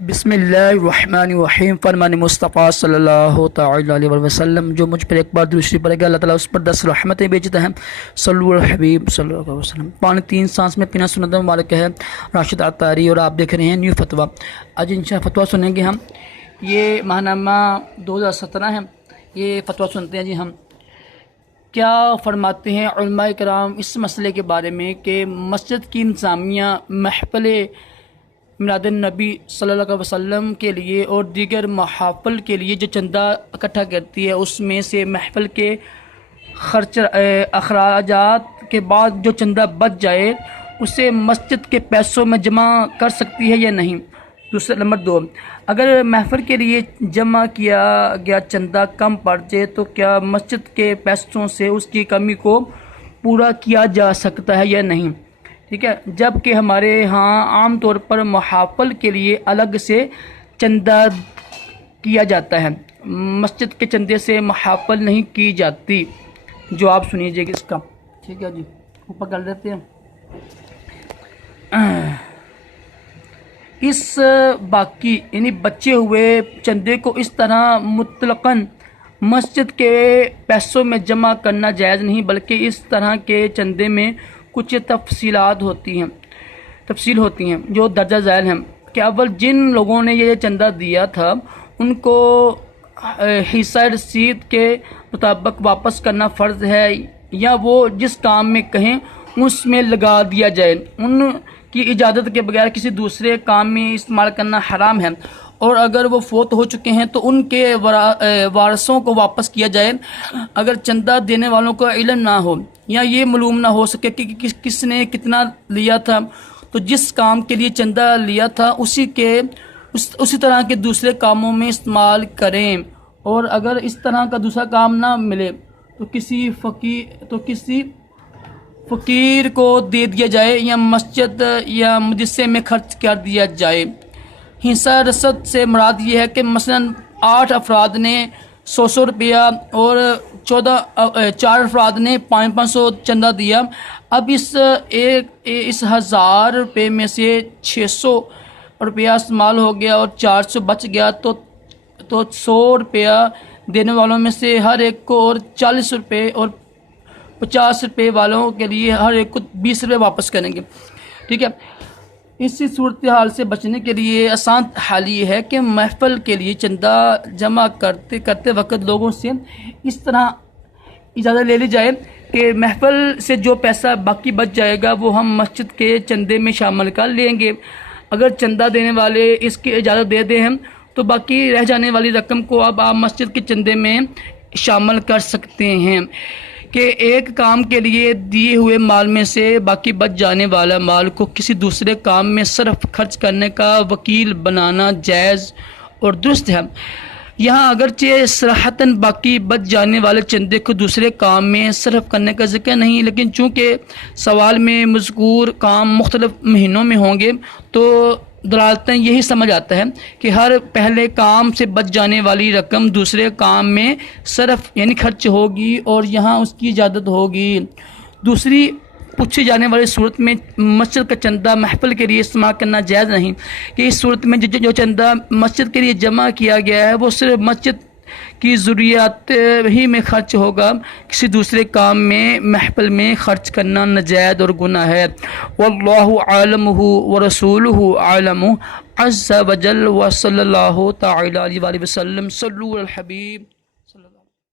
बिस्मिल्लाहिर्रहमानिर्रहीम। फरमान मुस्तफ़ा सल्लल्लाहु तआला अलैहि वसल्लम, जो मुझ पर एक बार दूसरी पड़ेगा अल्लाह ताला उस पर 10 रहमतें भेजता है। सल्लल्लाहु अलैहि हबीब सल्लल्लाहु अलैहि वसल्लम। पानी 3 सांस में पीना सुन्नत मुबारक है। राशिद अतारी और आप देख रहे हैं न्यू फतवा। आज इंशाअल्लाह फतवा सुनेंगे हम। ये माहनामा 2017 है। ये फतवा सुनते हैं जी हम। क्या फरमाते हैं उलमाए कराम इस मसले के बारे में कि मस्जिद की इंतज़ामिया महफ़िल मिलाद नबी सल्लल्लाहु अलैहि वसल्लम के लिए और दीगर महाफ़िल के लिए जो चंदा इकट्ठा करती है, उसमें से महफ़िल के खर्च अखराजात के बाद जो चंदा बच जाए उसे मस्जिद के पैसों में जमा कर सकती है या नहीं। दूसरा नंबर 2, अगर महफ़िल के लिए जमा किया गया चंदा कम पड़ जाए तो क्या मस्जिद के पैसों से उसकी कमी को पूरा किया जा सकता है या नहीं। ठीक है, जबकि हमारे यहाँ आम तौर पर महाफ़िल के लिए अलग से चंदा किया जाता है, मस्जिद के चंदे से महाफ़िल नहीं की जाती। जो आप सुनिएगा इसका। ठीक है जी, ऊपर कर देते हैं। इस बाकी यानी बचे हुए चंदे को इस तरह मुतलकन मस्जिद के पैसों में जमा करना जायज़ नहीं, बल्कि इस तरह के चंदे में कुछ तफसील होती हैं जो दर्जा ज़ैल हैं कि अव्वल जिन लोगों ने ये चंदा दिया था उनको हिस्सा रसीद के मुताबिक वापस करना फ़र्ज़ है, या वो जिस काम में कहें उसमें लगा दिया जाए। उनकी इजाज़त के बगैर किसी दूसरे काम में इस्तेमाल करना हराम है, और अगर वो फोत हो चुके हैं तो उनके वारसों को वापस किया जाए। अगर चंदा देने वालों को इल्म ना हो या ये मालूम ना हो सके कि किसने कितना लिया था, तो जिस काम के लिए चंदा लिया था उसी तरह के दूसरे कामों में इस्तेमाल करें। और अगर इस तरह का दूसरा काम ना मिले तो किसी फ़कीर को दे दिया जाए या मस्जिद या मदरसे में खर्च कर दिया जाए। हिस्सा रसद से मुराद ये है कि मसलन 8 अफराद ने 100 रुपया और 4 अफराद ने 500 चंदा दिया। अब इस 1000 रुपये में से 600 रुपया इस्तेमाल हो गया और 400 बच गया, तो 100 रुपया देने वालों में से हर एक को और 40 रुपये और 50 रुपये वालों के लिए हर एक को 20 रुपये वापस करेंगे। ठीक है, इसी सूरत हाल से बचने के लिए आसान हाल ये है कि महफ़िल के लिए चंदा जमा करते वक्त लोगों से इस तरह इजाज़त ले ली जाए कि महफ़िल से जो पैसा बाकी बच जाएगा वो हम मस्जिद के चंदे में शामिल कर लेंगे। अगर चंदा देने वाले इसकी इजाज़त दे दें हम, तो बाकी रह जाने वाली रकम को अब आप मस्जिद के चंदे में शामिल कर सकते हैं कि एक काम के लिए दिए हुए माल में से बाकी बच जाने वाला माल को किसी दूसरे काम में सिर्फ खर्च करने का वकील बनाना जायज़ और दुरुस्त है। यहाँ अगरचे सराहतन बाकी बच जाने वाले चंदे को दूसरे काम में सर्फ करने का जिक्र नहीं, लेकिन चूँकि सवाल में मज़कूर काम मुख्तलिफ महीनों में होंगे तो दलालतन यही समझ आता है कि हर पहले काम से बच जाने वाली रकम दूसरे काम में सर्फ यानी खर्च होगी और यहाँ उसकी इजाज़त होगी। दूसरी पूछी जाने वाली सूरत में मस्जिद का चंदा महफ़िल के लिए इस्तेमाल करना जायज़ नहीं, कि इस सूरत में जो चंदा मस्जिद के लिए जमा किया गया है वो सिर्फ मस्जिद की ज़रूरियात ही में खर्च होगा, किसी दूसरे काम में महफ़िल में खर्च करना नाजायज़ और गुनाह है। वल्लाहु आलमहु व रसूलुहु आलमु अज़्ज़ा व जल व सल्लल्लाहु तआला अलैहि वसल्लम। सल्लु अलल हबीब।